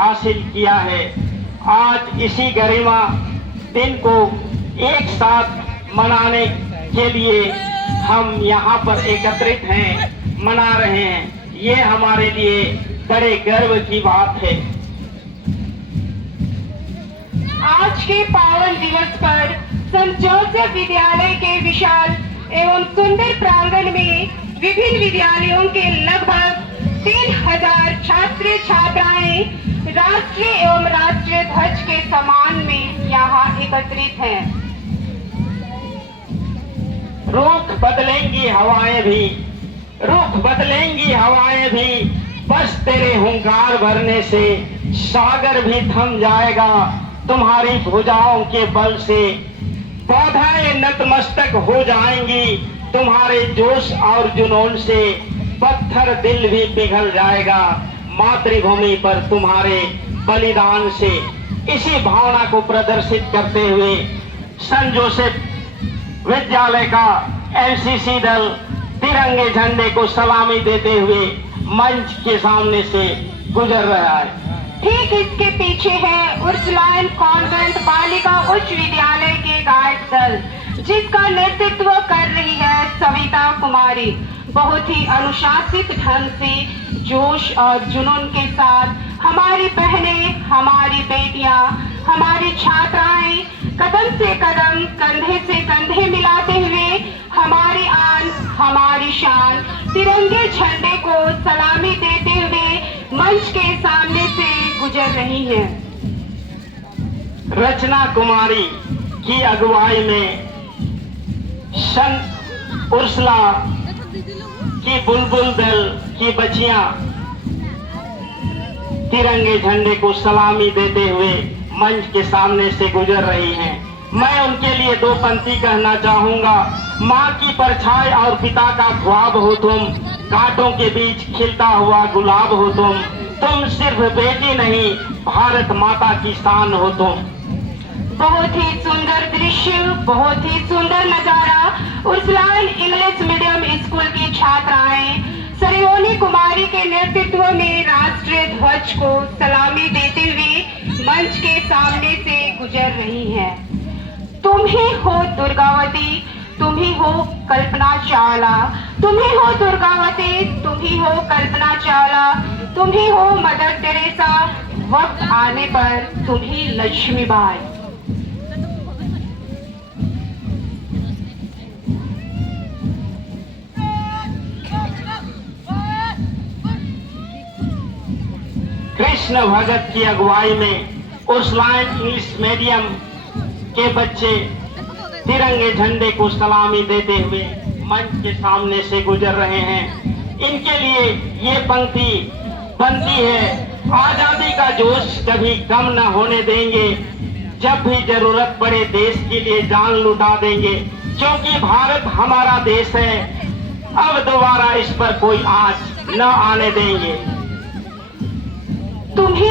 हासिल किया है। आज इसी गरिमा दिन को एक साथ मनाने के लिए हम यहाँ पर एकत्रित हैं, मना रहे हैं। ये हमारे लिए बड़े गर्व की बात है। आज के पावन दिवस पर संत जोसेफ विद्यालय के विशाल एवं सुंदर प्रांगण में विभिन्न विद्यालयों के लगभग 3000 छात्र छात्राएं राष्ट्रीय एवं राष्ट्रीय ध्वज के सम्मान में यहाँ एकत्रित हैं। रुख बदलेंगी हवाएं भी, रुख बदलेंगी हवाएं भी, बस तेरे हुंकार भरने से सागर भी थम जाएगा तुम्हारी भुजाओं के बल से। पौधाएं नतमस्तक हो जाएंगी तुम्हारे जोश और जुनून से। पत्थर दिल भी पिघल जाएगा मातृभूमि पर तुम्हारे बलिदान से। इसी भावना को प्रदर्शित करते हुए संत जोसेफ विद्यालय का एनसीसी दल तिरंगे झंडे को सलामी देते हुए मंच के सामने से गुजर रहा है। ठीक इसके पीछे है उर्सुलाइन कॉन्वेंट बालिका उच्च विद्यालय के गायक दल, जिसका नेतृत्व कर रही है सविता कुमारी। बहुत ही अनुशासित ढंग से जोश और जुनून के साथ हमारी बहनें, हमारी बेटियां, हमारी छात्राएं कदम से कदम, कंधे से कंधे मिलाते हुए हमारी आन, हमारी शान तिरंगे झंडे को सलामी देते हुए मंच के सामने से गुजर रही हैं। रचना कुमारी की अगुवाई में संत उर्सुला की बुलबुल दल की बच्चियां तिरंगे झंडे को सलामी देते हुए मंच के सामने से गुजर रही हैं। मैं उनके लिए दो पंक्ति कहना चाहूंगा। माँ की परछाई और पिता का ख्वाब हो तुम, कांटों के बीच खिलता हुआ गुलाब हो तुम सिर्फ बेटी नहीं भारत माता की शान हो तुम। बहुत ही सुंदर दृश्य, बहुत ही सुंदर नजारा। उर्सुलाइन इंग्लिश मीडियम स्कूल की छात्राएं सरयोनी कुमारी के नेतृत्व में राष्ट्रीय ध्वज को सलामी देते हुए मंच के सामने से गुजर रही हैं। तुम ही हो दुर्गावती, तुम ही हो कल्पना चावला, तुम ही हो दुर्गावती, तुम ही हो कल्पना चावला, तुम ही हो मदर टेरेसा, वक्त आने पर तुम ही लक्ष्मीबाई। कृष्ण भगत की अगुवाई में उर्सुलाइन इंग्लिश मीडियम के बच्चे तिरंगे झंडे को सलामी देते हुए मंच के सामने से गुजर रहे हैं। इनके लिए ये पंक्ति बनती है। आजादी का जोश कभी कम न होने देंगे, जब भी जरूरत पड़े देश के लिए जान लुटा देंगे, क्योंकि भारत हमारा देश है, अब दोबारा इस पर कोई आंच न आने देंगे। तुम ही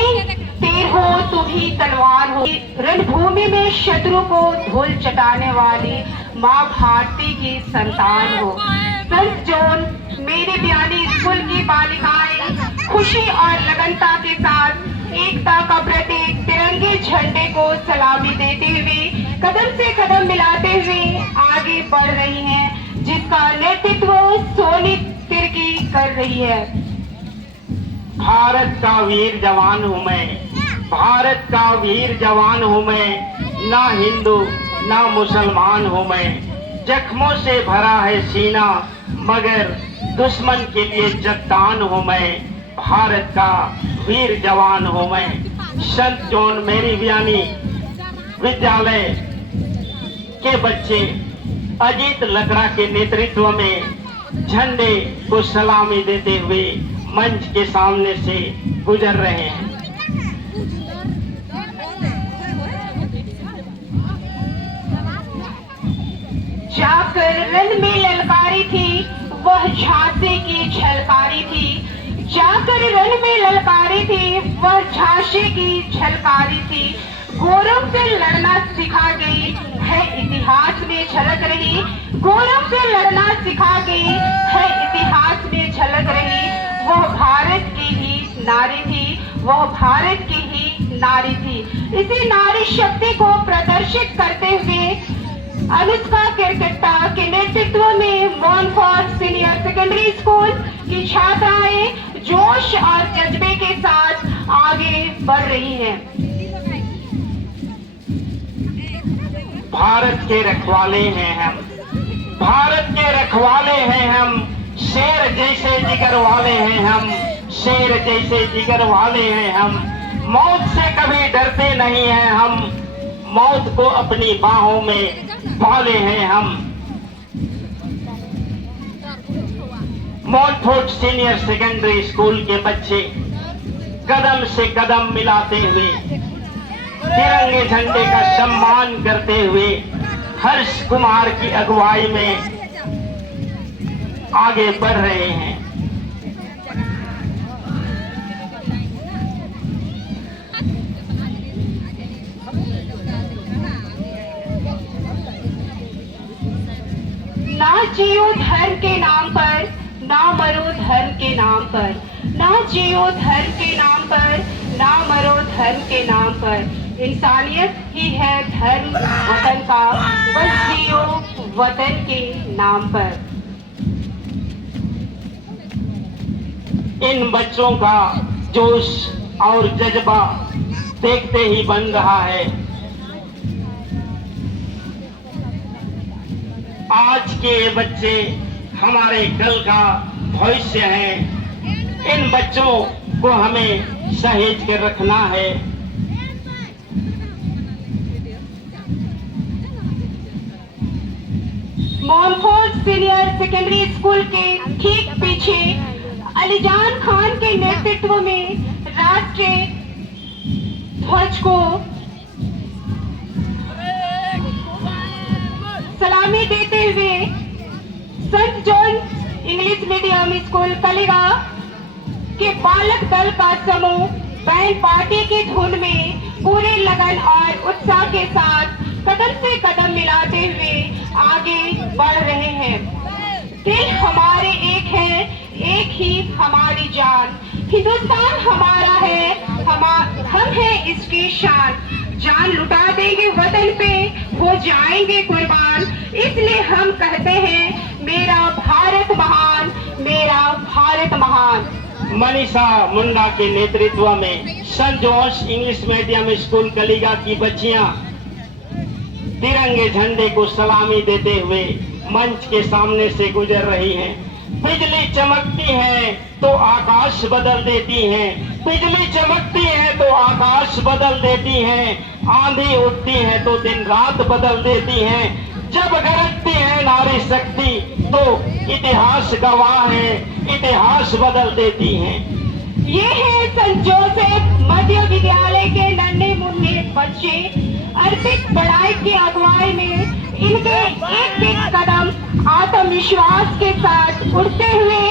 तीर हो, तुम ही तलवार हो, रणभूमि में शत्रु को धूल चटाने वाली माँ भारती की संतान हो। संत जॉन मेरी बयानी स्कूल की बालिकाएं खुशी और लगनता के साथ एकता का प्रतीक तिरंगे झंडे को सलामी देते हुए कदम से कदम मिलाते हुए आगे बढ़ रही हैं, जिसका नेतृत्व सोनी तिर्की कर रही है। भारत का वीर जवान हूँ मैं, भारत का वीर जवान हूँ मैं, ना हिंदू ना मुसलमान हूँ मैं। जख्मों से भरा है सीना मगर दुश्मन के लिए चट्टान हूँ मैं, भारत का वीर जवान हूँ मैं। संत जॉन मेरी बयानी विद्यालय के बच्चे अजीत लकड़ा के नेतृत्व में झंडे को सलामी देते हुए मंच के सामने से गुजर रहे हैं। जाकर रण में ललकारी थी वह झांसी की झलकारी थी, जाकर रण में ललकारी थी वह झांसी की झलकारी थी। गौरव से लड़ना सिखा गई है इतिहास में झलक रही, गौरव से लड़ना सिखा गई है इतिहास में झलक रही। वो भारत की ही नारी थी, वह भारत की ही नारी थी। इसी नारी शक्ति को प्रदर्शित करते हुए अनुष्का केरकेट्टा के नेतृत्व में मॉनफोर्ट सीनियर सेकेंडरी स्कूल की छात्राएं जोश और जज्बे के साथ आगे बढ़ रही हैं। भारत के रखवाले हैं हम, भारत के रखवाले हैं हम, शेर जैसे जिगर वाले हैं हम, शेर जैसे जिगर वाले हैं हम, मौत से कभी डरते नहीं हैं हम, मौत को अपनी बाहों में पाले हैं हम। मॉनफोर्ट सीनियर सेकेंडरी स्कूल के बच्चे कदम से कदम मिलाते हुए तिरंगे झंडे का सम्मान करते हुए हर्ष कुमार की अगुवाई में आगे बढ़ रहे हैं। ना जियो धर्म के नाम पर, ना मरो धर्म के नाम पर, ना जियो धर्म के नाम पर, ना मरो धर्म के नाम पर। इंसानियत ही है धर्म वतन का, बस जियो वतन के नाम पर। इन बच्चों का जोश और जज्बा देखते ही बन रहा है। आज के बच्चे हमारे कल का भविष्य हैं। इन बच्चों को हमें सहेज कर रखना है। मॉनफोर्ट सीनियर सेकेंडरी स्कूल के ठीक पीछे अलीजान खान के नेतृत्व में राष्ट्रीय ध्वज को सलामी देते हुए Saint John English medium school Kaliga के बालक दल का समूह बैंड पार्टी की धुन में पूरे लगन और उत्साह के साथ कदम से कदम मिलाते हुए आगे बढ़ रहे हैं। दिल हमारे एक है, एक ही हमारी जान। हिंदुस्तान हमारा है, हम हैं इसकी शान। जान लुटा देंगे वतन पे, हो जाएंगे कुर्बान। इसलिए हम कहते हैं मेरा भारत महान, मेरा भारत महान। मनीषा मुंडा के नेतृत्व में Saint John's English medium school Kaliga की बच्चियां तिरंगे झंडे को सलामी देते हुए मंच के सामने से गुजर रही हैं। बिजली चमकती है तो आकाश बदल देती है, बिजली चमकती है तो आकाश बदल देती है, आंधी उठती है तो दिन रात बदल देती है। जब गरजती है नारी शक्ति तो इतिहास गवाह है, इतिहास बदल देती है। ये है सेंट जोसेफ मध्य विद्यालय के नन्हे मुन्ने बच्चे। अर्पित बड़ाई की अगुवाई में इनके एक एक कदम आत्मविश्वास के साथ उठते हुए,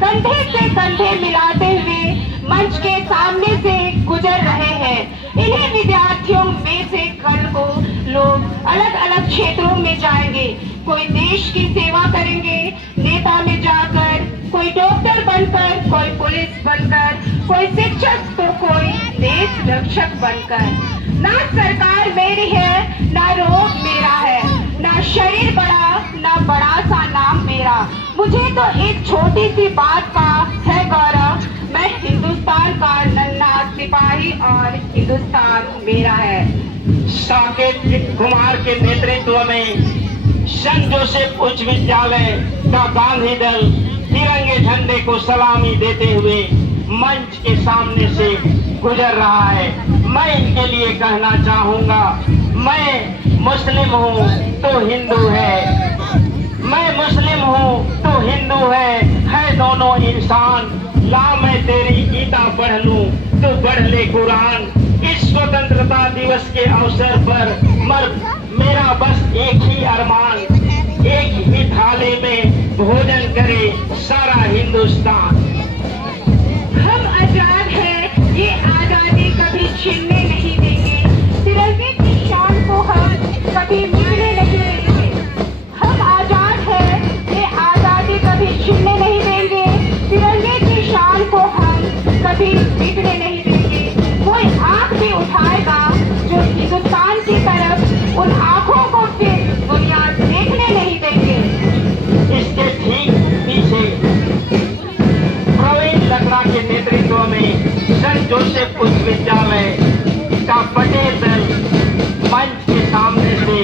कंधे से कंधे मिलाते हुए मंच के सामने से गुजर रहे हैं। इन्हीं विद्यार्थियों में से कल को लोग अलग अलग क्षेत्रों में जाएंगे। कोई देश की सेवा करेंगे नेता में जाकर, कोई डॉक्टर बनकर, कोई पुलिस बनकर, कोई शिक्षक तो कोई देश रक्षक बनकर। ना सरकार मेरी है, ना रोग मेरा है, ना शरीर बड़ा, ना बड़ा सा नाम मेरा। मुझे तो एक छोटी सी बात का है गौरव, मैं हिंदुस्तान का नन्हा सिपाही और हिंदुस्तान मेरा है। साकेत कुमार के नेतृत्व में सेंट जोसेफ उच्च विद्यालय का गांधी दल तिरंगे झंडे को सलामी देते हुए मंच के सामने से गुजर रहा है। मैं इनके लिए कहना चाहूंगा, मैं मुस्लिम हूँ तो हिंदू है, मैं मुस्लिम हूँ तो हिंदू है दोनों इंसान। ला मैं तेरी गीता पढ़ लूं तो पढ़ ले कुरान। इस स्वतंत्रता दिवस के अवसर पर मेरा बस एक ही अरमान, एक ही थाली में भोजन करे सारा हिंदुस्तान। हम आजाद हैं, ये आजादी कभी छीनने नहीं देंगे, तिरंगे की शान को हम कभी मिटने नहीं देंगे। हम आजाद हैं, ये आजादी कभी छीनने नहीं देंगे, तिरंगे की शान को हम कभी जोसेफ उच्च विद्यालय का पटेल दल मंच के सामने से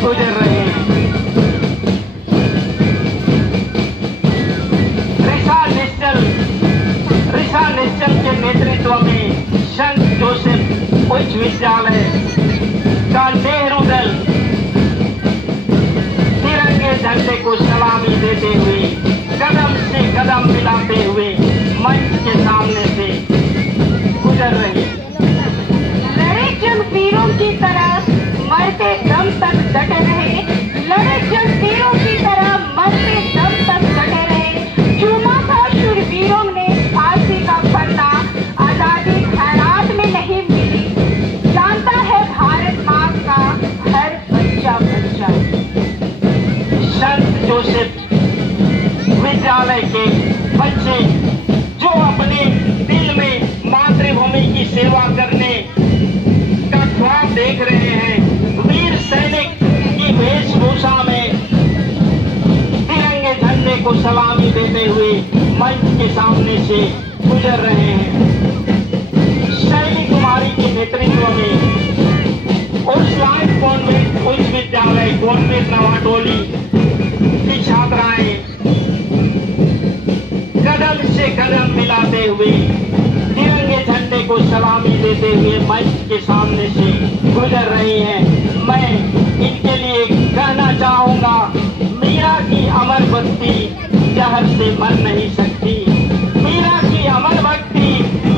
गुजर रहे हैं। ऋषा निश्चल के नेतृत्व में संत जोसेफ उच्च विद्यालय का नेहरू दल तिरंगे झंडे को सलामी देते हुए कदम से कदम मिलाते हुए मंच के सामने से गुजर रही। लड़े जब वीरों की तरह मरते दम तक डटे रहे, लड़े जब वीरों की तरह मरते दम तक डटे रहे। चूमा था शूरवीरों ने फांसी का फंदा, आजादी खैरात में नहीं मिली, जानता है भारत माँ का हर बच्चा बच्चा। संत जोसेफ विद्यालय के बच्चे जो अपने दिल में मातृभूमि की सेवा करने का ख्वाब देख रहे हैं, वीर सैनिक की वेशभूषा में तिरंगे झंडे को सलामी देते हुए मंच के सामने से गुजर रहे हैं। शैली कुमारी के नेतृत्व में उर्सुलाइन कॉन्वेंट उच्च विद्यालय कॉन्वेंट नवाटोली की छात्राएं कदम से कदम मिलाते हुए तिरंगे झंडे को सलामी देते हुए मंच के सामने से गुजर रही हैं। मैं इनके लिए कहना चाहूंगा, मीरा की अमर भक्ति जहर से मर नहीं सकती, मीरा की अमर भक्ति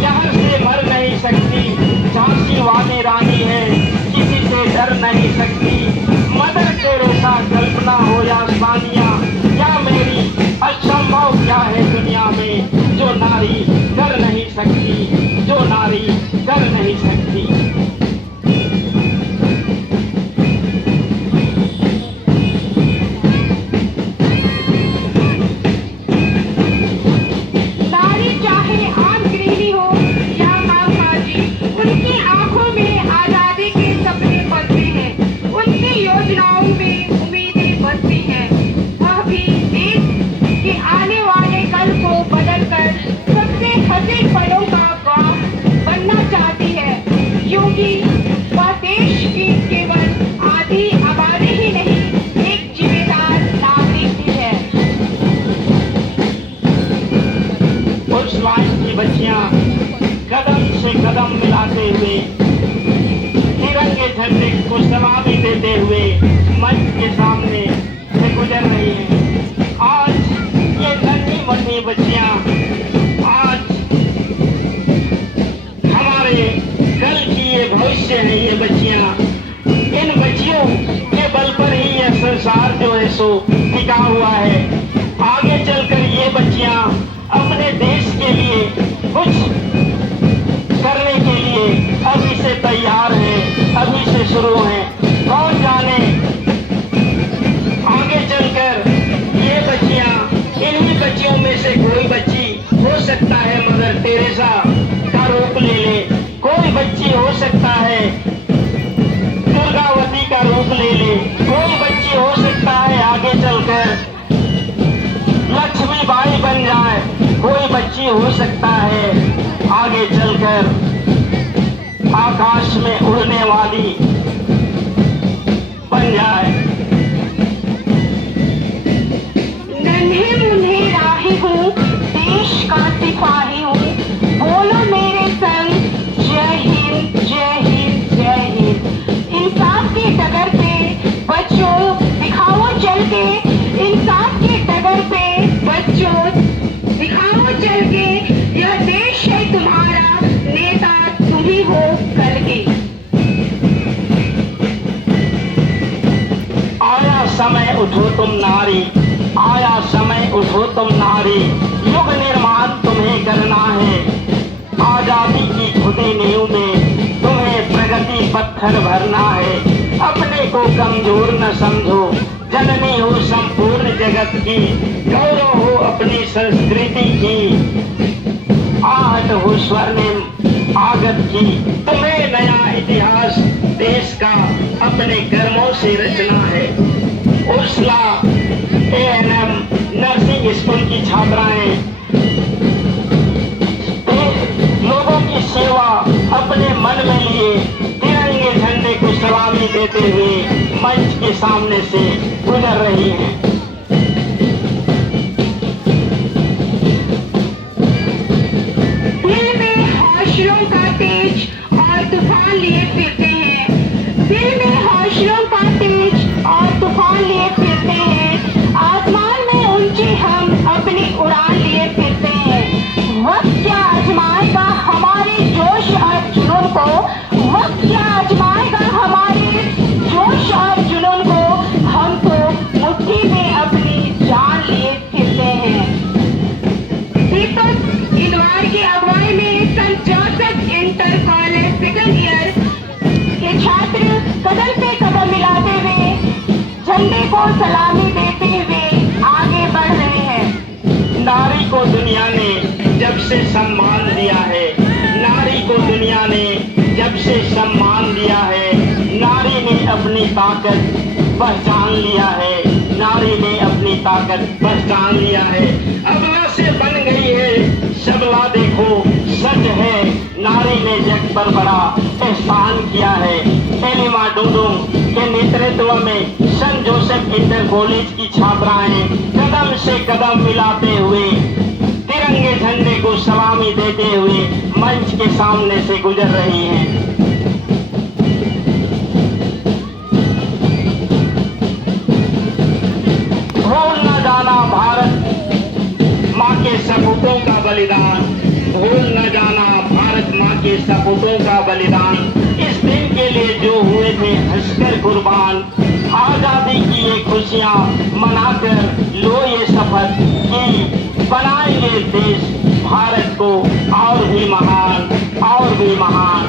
जहर से मर नहीं सकती। झांसी वाली रानी है, किसी से डर नहीं सकती। मदर टेरेसा कल्पना हो या सानिया, क्या मेरी असंभव क्या है दुनिया में जो नारी कर नहीं सकती, जो नारी कर नहीं सकती। नारी चाहे आम गृहिणी हो या माँ-बाजी, उनकी आंखों में आजादी के सपने पलते हैं, उनकी योजनाओं में उम्मीदें बसती हैं। वह भी देश के आने वाले कल को बदलकर सबसे हसीन पलों का गौरव बनना चाहती है, क्योंकि वह देश की केवल आधी आबादी ही नहीं, एक जिम्मेदार नागरिक भी है। उस लाइन की बच्चियां कदम से कदम मिलाते हुए तिरंगे झंडे को सलामी देते हुए मंच के सामने से गुजर रही हैं। आज ये नन्ही मुन्नी बच्चियां आज हमारे कल की ये भविष्य है। ये बच्चियां, इन बच्चियों के बल पर ही ये संसार जो है सो टिका हुआ है। आगे चलकर ये बच्चियां अपने देश के लिए कुछ करने के लिए अभी से तैयार हैं, अभी से शुरू हैं। कौन जाने आगे चलकर ये बच्चियां, इन्हीं बच्चियों में से कोई बच्ची हो सकता है मदर टेरेसा का रूप ले ले, कोई बच्ची हो सकता है दुर्गावती का रूप ले ले, कोई बच्ची हो सकता है आगे चलकर लक्ष्मीबाई बन जाए, कोई बच्ची हो सकता है आगे चलकर आकाश में उड़ने वाली बन जाए। नन्हे मुन्हे राही हूँ, देश का सिपाही हूँ, बोलो मेरे संग जय हिंद जय हिंद जय हिंद। इंसाफ की डगर पे बच्चों दिखाओ चल के, इंसाफ की डगर पे बच्चों दिखाओ चल के, यह देश है तुम्हारा, नेता तुम ही हो कल के। आया समय उठो तुम नारी, आया समय उठो तुम नारी, युग निर्माण तुम्हें करना है। आजादी की खुदी नींव में तुम्हें प्रगति पत्थर भरना है। अपने को कमजोर न समझो, जननी हो संपूर्ण जगत की, गौरव हो अपनी संस्कृति की, आहट हो स्वर्णिम आगत की। तुम्हें नया इतिहास देश का अपने कर्मों से रचना है। उर्सुला A&M नर्सिंग स्कूल की छात्राएं लोगों की सेवा हुआ अपने मन में लिए तिरंगे झंडे को सलामी देते हुए मंच के सामने से गुजर रही हैं। दिल में हौसलों का तेज और तूफान लिए फिरते हैं। दिल में हौसलों का तेज और तूफान लिए फिरते हैं। आसमान में ऊंची हम अपनी उड़ान लिए फिरते हैं। वक्त क्या आजमाएगा हमारे जोश और जुनून को। वक्त क्या आजमाएगा हमारे जोश और जुनून को। हम तो मुट्ठी में अपनी जान लिए फिरते हैं। दीपक इतवार की अगुवाई में saint Joseph inter college second year के छात्र कदम से कदम मिलाते हुए झंडे को सलामी देते हुए आगे बढ़ रहे हैं। नारी को दुनिया ने जब से सम्मान दिया है, नारी को दुनिया ने जब से सम्मान दिया है, नारी ने अपनी ताकत पहचान लिया है, नारी ने अपनी ताकत पहचान लिया है। अबला से बन गई है सबला, देखो सच है नारी ने जग पर बड़ा एहसान किया है। एलिमा डुडुम के नेतृत्व में सेंट जोसेफ इंटर कॉलेज की छात्राएं कदम से कदम मिलाते हुए तिरंगे झंडे को सलामी देते हुए मंच के सामने से गुजर रही हैं। भूल न जाना भारत माँ के सपूतों का बलिदान, भूल न जाना भारत माँ के सपूतों का बलिदान। इस दिन के लिए जो हुए थे हंसकर कुर्बान, आजादी की ये खुशियाँ मनाकर लो ये शपथ कि बनाएंगे देश भारत को और भी महान, और भी महान।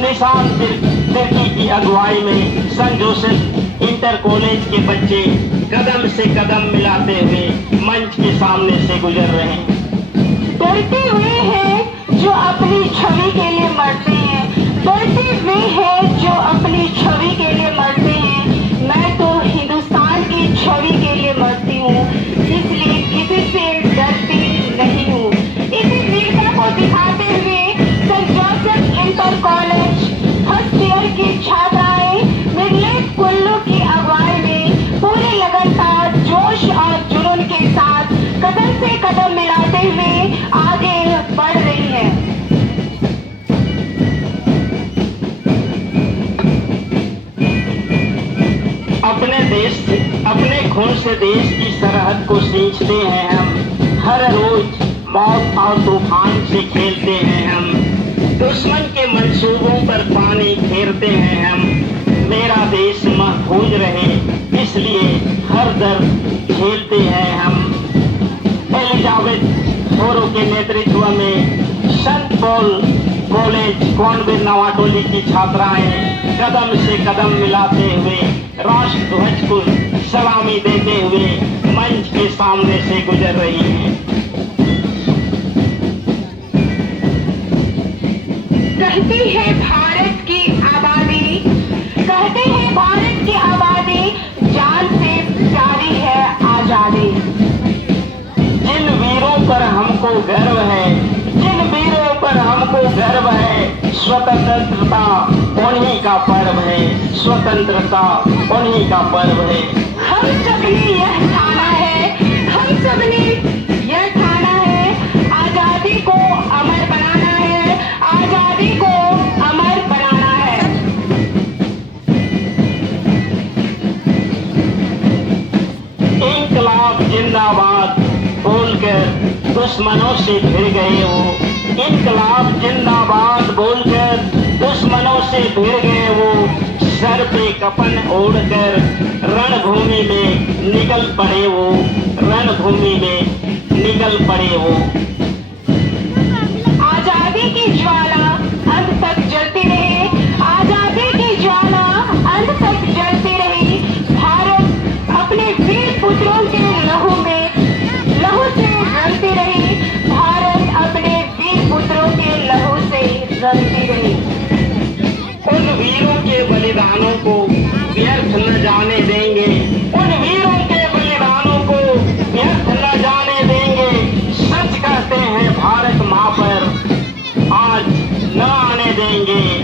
निशान तिर्की की अगुवाई में सेंट जोसेफ इंटर कॉलेज के बच्चे कदम से कदम मिलाते हुए मंच के सामने से गुजर रहे हैं। डरते हुए हैं जो अपनी छवि के लिए मरते हैं। डरते हुए हैं जो अपनी छवि के लिए मरते हैं। मैं तो हिंदुस्तान की छवि के लिए मरती हूँ, इसलिए किसी से डरती नहीं हूँ। इसी वीरता को दिखाते हुए saint Joseph inter college first year की छात्राएं मिर्लेट कुल्लू की अगुवाई में पूरे लगातार जोश और जुनून के साथ कदम से कदम मिलाते हुए आगे बढ़ रही है। अपने देश से, अपने खून से देश की सरहद को सींचते हैं हम। हर रोज मौत और तूफान से खेलते हैं हम। दुश्मन के मंसूबों पर पानी फेरते हैं हम। मेरा देश महफूज रहे इसलिए हर दर्द झेलते हैं हम। एलिजाबेथ होरो के नेतृत्व में saint Paul college convent Nawatoli की छात्राएं कदम से कदम मिलाते हुए राष्ट्र ध्वज को सलामी देते हुए मंच के सामने से गुजर रही हैं। कहती है भारत की आबादी, कहते हैं भारत की आबादी जान से प्यारी है आजादी। जिन वीरों पर हमको गर्व है, जिन वीरों पर हमको गर्व है, स्वतंत्रता उन्हीं का पर्व है, स्वतंत्रता उन्हीं का पर्व है। हम सबने यह ठाना है, हम सबने यह ठाना है, आजादी को अमर बनाना है, आजादी को अमर बनाना है। इंकलाब जिंदाबाद बोलकर दुश्मनों से भिड़ गए वो, इंकलाब जिंदाबाद बोलकर दुश्मनों से भिड़ गए वो। सर पे कफन ओढ़कर रणभूमि में निकल पड़े वो, रणभूमि में निकल पड़े वो। आजादी की ज्वाला अंत तक जलती रहे, आजादी की ज्वाला अंत तक जलती रही। भारत अपने वीर पुत्रों के लहू से रंगती रही, भारत अपने वीर पुत्रों के लहू से रंगती रही। उन वीरों के बलिदानों को व्यर्थ न जाने देंगे, उन वीरों के बलिदानों को व्यर्थ न जाने देंगे। सच कहते हैं भारत माँ पर आज न देंगे।